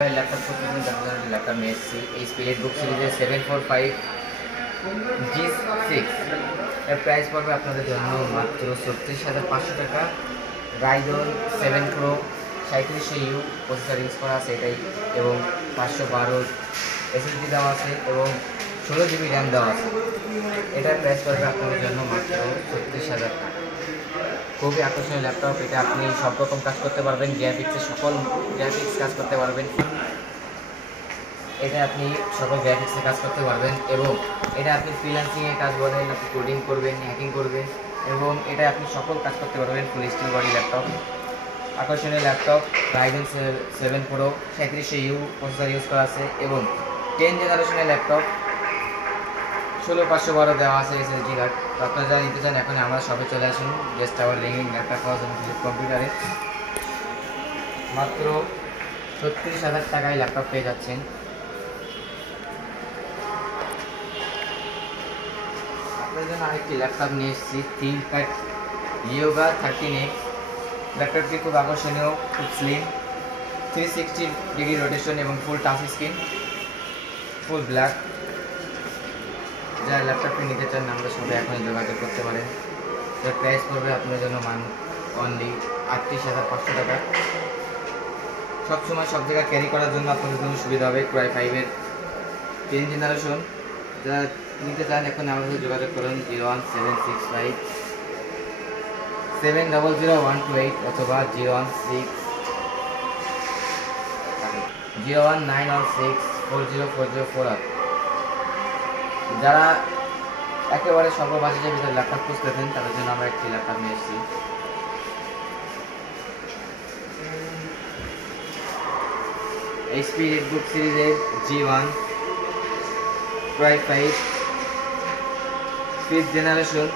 Laptop প্রতিদিন laptop নিয়ে এসেছি এইচপি রেডবুক সিরিজের 745G6 এর প্রাইস পড়বে আপনাদের জন্য মাত্র ৩৬,৫০০ টাকা। রাইজন 7 প্রো ৩৭০০U প্রসেসর ইউজ করা আছে এটাই, এবং 512 SSD দেওয়া আছে এবং 16GB র্যাম দেওয়া আছে। এটার প্রাইস পড়বে আপনাদের জন্য মাত্র ৩৬,০০০ টাকা। খুবই আকর্ষণীয় ল্যাপটপ। এটা আপনি সব রকম কাজ করতে পারবেন, সকল গ্রাফিক্স কাজ করতে পারবেন। এটা আপনি সকল গ্রাফিক্সে কাজ করতে পারবেন এবং এটা আপনি ফ্রিল্যান্সিংয়ে কাজ করেন, আপনি কোডিং করবেন, হ্যাকিং করবেন এবং এটা আপনি সকল কাজ করতে পারবেন। ফুল স্টিল বডি ল্যাপটপ, আকর্ষণীয় laptop. Ryzen 7 pro 3700U processor use করা আছে এবং 10 জেনারেশনের ল্যাপটপ, 16512 দেওয়া আছে SSD কার্ড। তো আপনারা যারা নিতে চান এখন আমরা সবে চলে আসুন গেস্ট টাওয়ার রিং ল্যাপটপ পাওয়া যাবে ফিলিপ কম্পিউটারে। মাত্র ৩৬,০০০ টাকায় ল্যাপটপ পেয়ে যাচ্ছেন। আপনাদের জন্য আরেকটি ল্যাপটপ নিয়ে এসেছি, থিংকপ্যাড ইয়োগা 13X। ল্যাপটপটি খুব আকর্ষণীয়, খুব স্লিম, 360 ডিগ্রি রোটেশন এবং ফুল টাচ স্ক্রিন, ফুল ব্ল্যাক। যারা ল্যাপটপটি নিতে চান আমাদের সঙ্গে এখনই যোগাযোগ করতে পারেন। এর প্রাইস পড়বে আপনাদের জন্য অনলি ৩৮,৫০০ টাকা। সবসময় সব জায়গায় ক্যারি করার জন্য আপনাদের জন্য সুবিধা হবে। ক্রাই 5-এর 10 জেনারেশন। যারা নিতে চান এখন আমাদের যোগাযোগ করুন 01765700128 অথবা 01916404048। যারা একেবারে স্বল্প বাজেটের ভিতরে ল্যাপটপ খুঁজতেছেন তাদের জন্য আমরা একটি ল্যাপটপ নিয়ে এসেছি। এইচপি রেডবুক সিরিজের G1 প্রায় 5th জেনারেশন,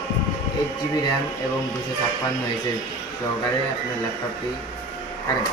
8GB র্যাম এবং 256 SSD সহকারে আপনার ল্যাপটপটি কারেন্ট।